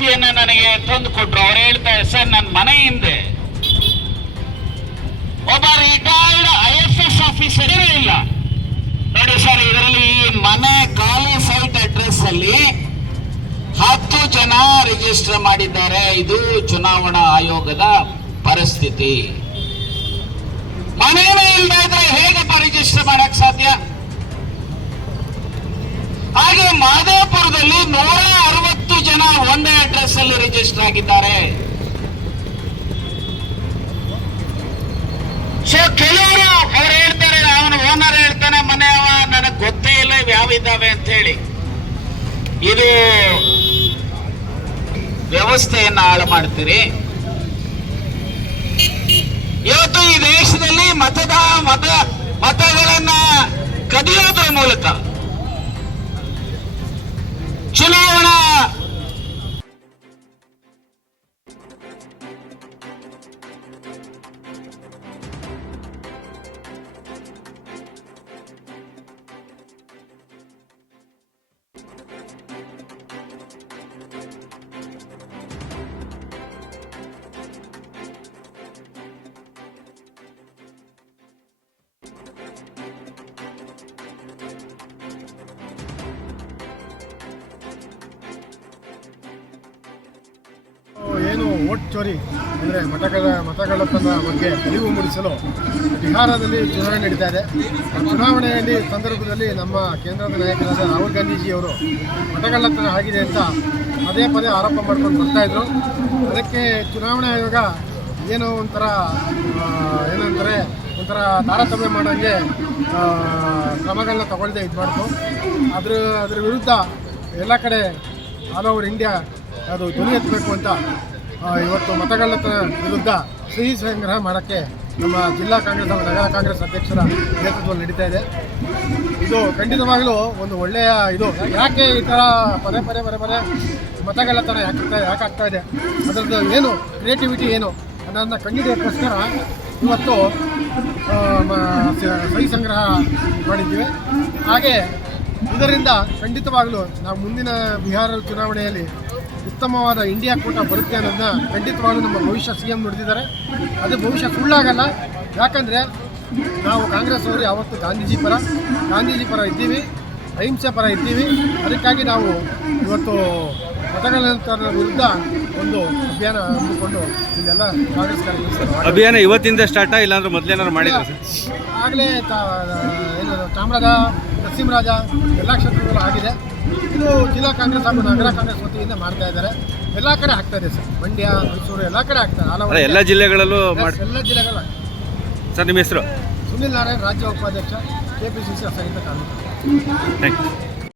ಮಾಹಿತಿಯನ್ನ ನನಗೆ ತಂದು ಕೊಟ್ರು. ಅವ್ರು ಹೇಳ್ತಾರೆ, ಸರ್ ನನ್ನ ಮನೆ ಹಿಂದೆ ಒಬ್ಬ retired I F S officer ಇಲ್ಲ. ನೋಡಿ ಸರ್, ಇದರಲ್ಲಿ ಮನೆ ಖಾಲಿ ಸೈಟ್ ಅಡ್ರೆಸ್ ಅಲ್ಲಿ ಹತ್ತು ಜನ ರಿಜಿಸ್ಟರ್ ಮಾಡಿದ್ದಾರೆ. ಇದು ಚುನಾವಣಾ ಆಯೋಗದ ಪರಿಸ್ಥಿತಿ. ಮನೇನೇ ಇಲ್ಲದೆ ಇದ್ರೆ ಹೇಗಪ್ಪ ರಿಜಿಸ್ಟರ್ ಮಾಡಕ್ ಸಾಧ್ಯ? ಹಾಗೆ ಮಾದೇಪುರದಲ್ಲಿ ನೂರ ಅರವತ್ತು ಜನ ಒಂದೇ ಅಡ್ರೆಸ್ ಅಲ್ಲಿ ರಿಜಿಸ್ಟರ್ ಆಗಿದ್ದಾರೆ. ಸೊ ಕೆಲವರು ಅವ್ರು ಹೇಳ್ತಾರೆ, ಅವನ ಓನರ್ ಹೇಳ್ತಾನೆ ಮನೆಯವ ನನಗೆ ಗೊತ್ತೇ ಇಲ್ಲ ಯಾವಿದ್ದಾವೆ ಅಂತ ಹೇಳಿ ಇದು ವ್ಯವಸ್ಥೆಯನ್ನ ಹಾಳು ಮಾಡ್ತೀರಿ. ಇವತ್ತು ಈ ದೇಶದಲ್ಲಿ ಮತದ ಮತ ಮತಗಳನ್ನ ಕದಿಯೋದ್ರ ಮೂಲಕ ವೋಟ್ ಚೋರಿ ಅಂದರೆ ಮತಗಳ ಮತಗಳ್ಳತನ ಬಗ್ಗೆ ಅರಿವು ಮೂಡಿಸಲು ಬಿಹಾರದಲ್ಲಿ ಚುನಾವಣೆ ನಡೀತಾ ಇದೆ. ಚುನಾವಣೆಯಲ್ಲಿ ಸಂದರ್ಭದಲ್ಲಿ ನಮ್ಮ ಕೇಂದ್ರದ ನಾಯಕರಾದ ರಾಹುಲ್ ಗಾಂಧೀಜಿಯವರು ಮತಗಳ್ಳತನ ಆಗಿದೆ ಅಂತ ಪದೇ ಪದೇ ಆರೋಪ ಮಾಡ್ಕೊಂಡು ಬರ್ತಾ ಇದ್ರು. ಅದಕ್ಕೆ ಚುನಾವಣಾ ಆಯೋಗ ಏನೋ ಒಂಥರ ಏನಂದರೆ ಒಂಥರ ತಾರತಮ್ಯ ಮಾಡೋಂಗೆ ಕ್ರಮಗಳನ್ನ ತಗೊಳ್ಳದೆ ಇದು ಮಾಡ್ತು. ಅದ್ರ ಅದ್ರ ವಿರುದ್ಧ ಎಲ್ಲ ಕಡೆ ಆಲ್ ಓವರ್ ಇಂಡಿಯಾ ಅದು ಧ್ವನಿ ಎತ್ತಬೇಕು ಅಂತ ಇವತ್ತು ಮತಗಳ್ಳತನ ವಿರುದ್ಧ ಸಿಹಿ ಸಂಗ್ರಹ ಮಾಡೋಕ್ಕೆ ನಮ್ಮ ಜಿಲ್ಲಾ ಕಾಂಗ್ರೆಸ್ ಹಾಗೂ ನಗರ ಕಾಂಗ್ರೆಸ್ ಅಧ್ಯಕ್ಷರ ನೇತೃತ್ವ ನಡೀತಾ ಇದೆ. ಇದು ಖಂಡಿತವಾಗಲೂ ಒಂದು ಒಳ್ಳೆಯ ಇದು. ಯಾಕೆ ಈ ಥರ ಪದೇ ಪದೇ ಪದೇ ಪದೇ ಮತಗಳ್ಳತನ ಯಾಕೆ ಯಾಕೆ ಆಗ್ತಾ ಇದೆ? ಅದರದ್ದು ಏನು ಕ್ರಿಯೇಟಿವಿಟಿ ಏನು ಅನ್ನೋದನ್ನ ಕಂಡುಹಿಡಿಯೋಕ್ಕೋಸ್ಕರ ಇವತ್ತು ಸಹಿ ಸಂಗ್ರಹ ಮಾಡಿದ್ದೀವಿ. ಹಾಗೆ ಇದರಿಂದ ಖಂಡಿತವಾಗಲೂ ನಾವು ಮುಂದಿನ ಬಿಹಾರ ಚುನಾವಣೆಯಲ್ಲಿ ಉತ್ತಮವಾದ ಇಂಡಿಯಾ ಕೂಟ ಬರುತ್ತೆ ಅನ್ನೋದನ್ನ ಖಂಡಿತವಾಗ್ಲೂ ನಮ್ಮ ಭವಿಷ್ಯ ಸಿ ಎಂ ನುಡಿದಿದ್ದಾರೆ. ಅದು ಭವಿಷ್ಯ ಸುಳ್ಳಾಗಲ್ಲ. ಯಾಕಂದರೆ ನಾವು ಕಾಂಗ್ರೆಸ್ ಅವರು ಯಾವತ್ತು ಗಾಂಧೀಜಿ ಪರ ಗಾಂಧೀಜಿ ಪರ ಇದ್ದೀವಿ ಅಹಿಂಸೆ ಪರ ಇದ್ದೀವಿ. ಅದಕ್ಕಾಗಿ ನಾವು ಇವತ್ತು ಮತಗಳ್ಳತನದ ವಿರುದ್ಧ ಒಂದು ಅಭಿಯಾನ ಹಮ್ಮಿಕೊಂಡು ಇದೆಲ್ಲ ಕಾಂಗ್ರೆಸ್ ಕಾರ್ಯಕರ್ತರು ಅಭಿಯಾನ ಇವತ್ತಿಂದ ಸ್ಟಾರ್ಟ ಇಲ್ಲಾಂದ್ರೆ ಮೊದಲೇನಾದ್ರು ಮಾಡಿದ್ರು ಆಗಲೇ ಏನು ಚಾಮರಾಜ ನರಸಿಂಹರಾಜ ಎಲ್ಲ ಕ್ಷೇತ್ರಗಳು ಆಗಿದೆ. ಇದು ಜಿಲ್ಲಾ ಕಾಂಗ್ರೆಸ್ ಹಾಗೂ ನಗರ ಕಾಂಗ್ರೆಸ್ ವತಿಯಿಂದ ಮಾಡ್ತಾ ಇದ್ದಾರೆ. ಎಲ್ಲ ಕಡೆ ಆಗ್ತಾ ಇದೆ ಸರ್. ಮಂಡ್ಯ ಮೈಸೂರು ಎಲ್ಲ ಕಡೆ ಆಗ್ತಾರೆ ಎಲ್ಲ ಜಿಲ್ಲೆಗಳಲ್ಲೂ ಎಲ್ಲ ಜಿಲ್ಲೆಗಳ ಸರ್ ನಿಮ್ಮ ಹೆಸರು? ಸುನಿಲ್ ನಾರಾಯಣ್ ರಾಜ್ಯ ಉಪಾಧ್ಯಕ್ಷ K P C C thank you